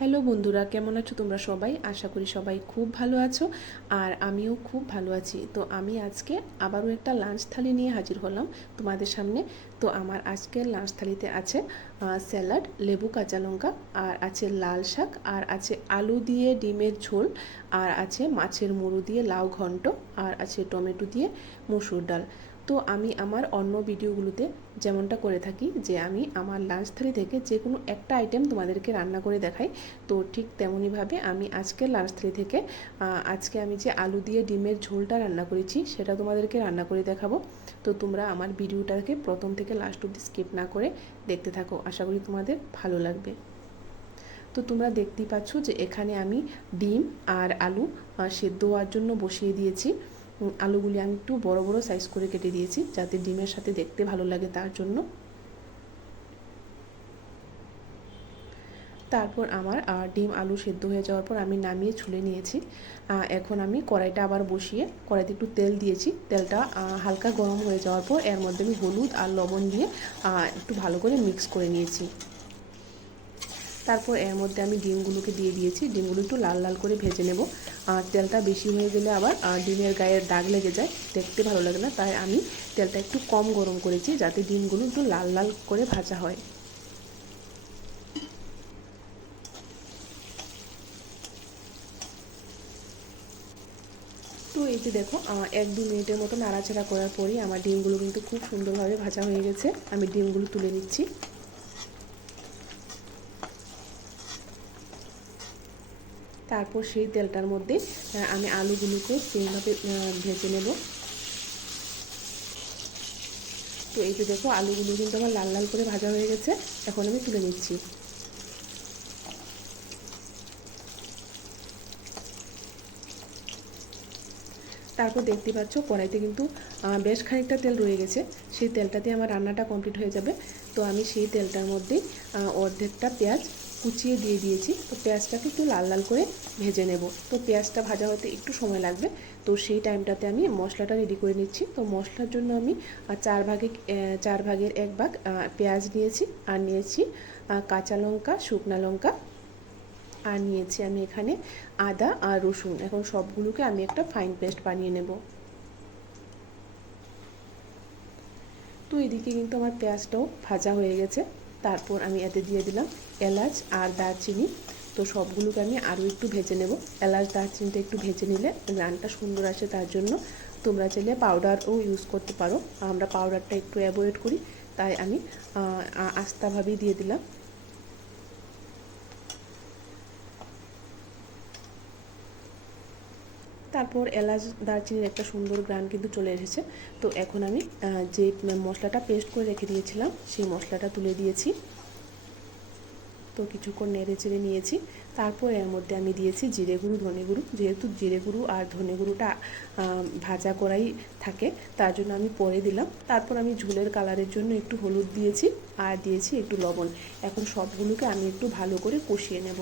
Hello বন্ধুরা, কেমন আছো তোমরা সবাই? আশা করি সবাই খুব ভালো আছো আর আমিও খুব ভালো আছি। তো আমি আজকে আবারও একটা লাঞ্চ থালি নিয়ে হাজির হলাম তোমাদের সামনে। তো আমার আজকের লাঞ্চ থালিতে আছে স্যালাড লেবু, কাঁচা লঙ্কা আর আছে লাল শাক আর আছে আলু দিয়ে ডিমের ঝোল আর আছে মাছের মুড়ো দিয়ে লাউ ঘন্ট আর আছে টমেটো দিয়ে মসুর ডাল। তো আমি আমার অন্য ভিডিওগুলোতে যেমনটা করে থাকি যে আমি আমার লাঞ্চ থালি থেকে যে কোনো একটা আইটেম তোমাদেরকে রান্না করে দেখাই। তো ঠিক তেমনইভাবে আমি আজকের লাঞ্চ থালি থেকে আজকে আমি যে আলু দিয়ে ডিমের ঝোলটা রান্না করেছি সেটা তোমাদেরকে রান্না করে দেখাবো। তো তোমরা আমার ভিডিওটাকে প্রথম থেকে লাস্ট অব্দি স্কিপ না করে দেখতে থাকো। আশা করি তোমাদের ভালো লাগবে। তো তোমরা দেখতেই পাচ্ছ যে এখানে আমি ডিম আর আলু সেদ্ধ হওয়ার জন্য বসিয়ে দিয়েছি। আলুগুলি আমি একটু বড় বড় সাইজ করে কেটে দিয়েছি, যাতে ডিমের সাথে দেখতে ভালো লাগে তার জন্য। তারপর আমার ডিম আলু সেদ্ধ হয়ে যাওয়ার পর আমি নামিয়ে ছুলে নিয়েছি। এখন আমি কড়াইটা আবার বসিয়ে কড়াইতে একটু তেল দিয়েছি। তেলটা হালকা গরম হয়ে যাওয়ার পর এর মধ্যে আমি হলুদ আর লবণ দিয়ে একটু ভালো করে মিক্স করে নিয়েছি। তারপর এর মধ্যে আমি ডিমগুলোকে দিয়ে দিয়েছি। ডিমগুলো একটু লাল লাল করে ভেজে নেব। আর তেলটা বেশি হয়ে গেলে আবার ডিমের গায়ে দাগ লেগে যায়। দেখতে ভালো লাগে না, তাই আমি তেলটা একটু কম গরম করেছি যাতে ডিমগুলো একটু লাল লাল করে ভাজা হয়। তো এই যে দেখো এক দু মিনিটের মতো নাড়াচাড়া করার পরই আমার ডিমগুলো কিন্তু খুব সুন্দরভাবে ভাজা হয়ে গেছে। আমি ডিমগুলো তুলে নিচ্ছি। তারপর সেই তেলটার মধ্যে আমি আলুগুলোকে সেমভাবে ভেজে নেব। তো এই যে দেখো, আলুগুলো কিন্তু আমার লাল লাল করে ভাজা হয়ে গেছে, এখন আমি তুলে নিচ্ছি। তারপর দেখতে পাচ্ছ, কড়াইতে কিন্তু বেশ খানিকটা তেল রয়ে গেছে। সেই তেলটাতে আমার রান্নাটা কমপ্লিট হয়ে যাবে। তো আমি সেই তেলটার মধ্যে অর্ধেকটা পেঁয়াজ কুচিয়ে দিয়ে দিয়েছি। তো পেঁয়াজটাকে একটু লাল লাল করে ভেজে নেব। তো পেঁয়াজটা ভাজা হতে একটু সময় লাগবে। তো সেই টাইমটাতে আমি মশলাটা রেডি করে নিচ্ছি। তো মশলার জন্য আমি চার ভাগে চার ভাগের এক ভাগ পেঁয়াজ নিয়েছি আর নিয়েছি কাঁচা লঙ্কা, শুকনা লঙ্কা আর নিয়েছি আমি এখানে আদা আর রসুন। এখন সবগুলোকে আমি একটা ফাইন পেস্ট বানিয়ে নেব। তো এদিকে কিন্তু আমার পেঁয়াজটাও ভাজা হয়ে গেছে। তারপর আমি এতে দিয়ে দিলাম এলাচ আর দারচিনি। তো সবগুলোকে আমি আরও একটু ভেজে নেব। এলাচ, দারচিনিটা একটু ভেজে নিলে রানটা সুন্দর আসে তার জন্য। তোমরা চাইলে পাউডারও ইউজ করতে পারো। আমরা পাউডারটা একটু অ্যাভয়েড করি, তাই আমি আস্তাভাবেই দিয়ে দিলাম। তারপর এলাচ দারচিনির একটা সুন্দর গ্রান কিন্তু চলে এসেছে। তো এখন আমি যে মশলাটা পেস্ট করে রেখে দিয়েছিলাম, সেই মশলাটা তুলে দিয়েছি। তো কিছুক্ষণ নেড়ে চেড়ে নিয়েছি। তারপর এর মধ্যে আমি দিয়েছি জিরে গুঁড়ো, ধনে গুঁড়ো। যেহেতু জিরে গুঁড়ো আর ধনে গুঁড়োটা ভাজা করাই থাকে, তার জন্য আমি পরে দিলাম। তারপর আমি ঝোলের কালারের জন্য একটু হলুদ দিয়েছি আর দিয়েছি একটু লবণ। এখন সবগুলোকে আমি একটু ভালো করে কষিয়ে নেব।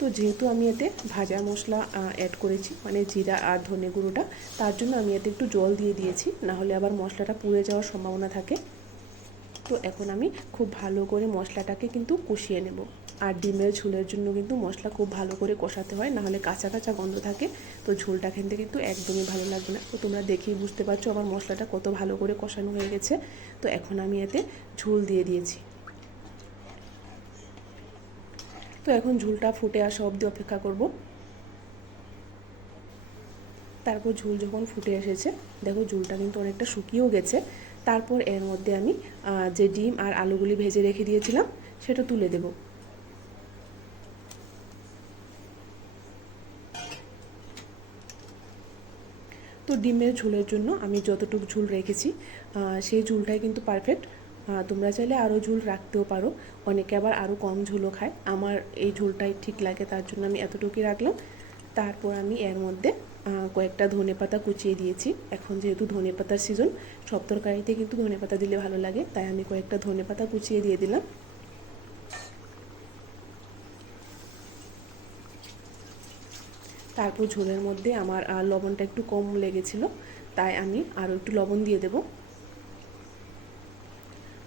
তো যেহেতু আমি এতে ভাজা মশলা অ্যাড করেছি মানে জিরা আর ধনে গুঁড়োটা, তার জন্য আমি এতে একটু জল দিয়ে দিয়েছি, না হলে আবার মশলাটা পুড়ে যাওয়ার সম্ভাবনা থাকে। তো এখন আমি খুব ভালো করে মশলাটাকে কিন্তু কষিয়ে নেব। আর ডিমের ঝোলের জন্য কিন্তু মশলা খুব ভালো করে কষাতে হয় নাহলে কাঁচা কাঁচা গন্ধ থাকে, তো ঝোলটা খেতে কিন্তু একদমই ভালো লাগবে না। তো তোমরা দেখেই বুঝতে পারছ আমার মশলাটা কত ভালো করে কষানো হয়ে গেছে। তো এখন আমি এতে ঝোল দিয়ে দিয়েছি। তো এখন ঝোলটা ফুটে আসা অবধি অপেক্ষা করব। তারপর ঝোল যখন ফুটে এসেছে, দেখো ঝোলটা কিন্তু অনেকটা শুকিয়েও গেছে। তারপর এর মধ্যে আমি যে ডিম আর আলুগুলি ভেজে রেখে দিয়েছিলাম, সেটা তুলে দেব। তো ডিমের ঝোলের জন্য আমি যতটুকু ঝোল রেখেছি সেই ঝোলটাই কিন্তু পারফেক্ট তোমরা চাইলে আরও ঝোল রাখতেও পারো। অনেকে আবার আরও কম ঝোলও খায়। আমার এই ঝোলটাই ঠিক লাগে, তার জন্য আমি এতটুকুই রাখলাম। তারপর আমি এর মধ্যে কয়েকটা ধনে পাতা কুচিয়ে দিয়েছি। এখন যেহেতু ধনে পাতার সিজন সব তরকারিতে কিন্তু ধনে পাতা দিলে ভালো লাগে, তাই আমি কয়েকটা ধনে পাতা কুচিয়ে দিয়ে দিলাম। তারপর ঝোলের মধ্যে আমার লবণটা একটু কম লেগেছিল, তাই আমি আরও একটু লবণ দিয়ে দেব।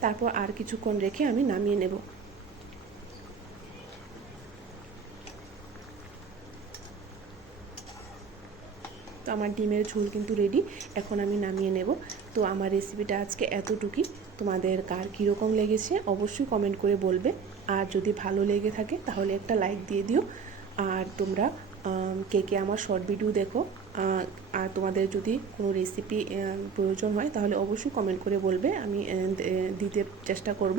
তারপর আর কিছুক্ষণ রেখে আমি নামিয়ে নেব। তো আমার ডিমের ঝোল কিন্তু রেডি এখন আমি নামিয়ে নেব। তো আমার রেসিপিটা আজকে এতটুকুই। তোমাদের কার কীরকম লেগেছে অবশ্যই কমেন্ট করে বলবে। আর যদি ভালো লেগে থাকে তাহলে একটা লাইক দিয়ে দিও। আর তোমরা কে কে আমার শর্ট ভিডিও দেখো। আর তোমাদের যদি কোনো রেসিপি প্রয়োজন হয়, তাহলে অবশ্যই কমেন্ট করে বলবে। আমি দিতে চেষ্টা করব।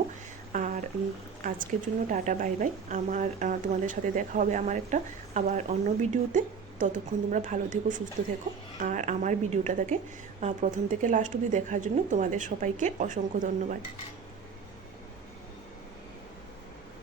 আর আজকের জন্য টাটা বাই বাই আমার তোমাদের সাথে দেখা হবে আমার একটা আবার অন্য ভিডিওতে ততক্ষণ তোমরা ভালো থেকো, সুস্থ থেকো। আর আমার ভিডিওটা থেকে প্রথম থেকে লাস্ট অবধি দেখার জন্য তোমাদের সবাইকে অসংখ্য ধন্যবাদ।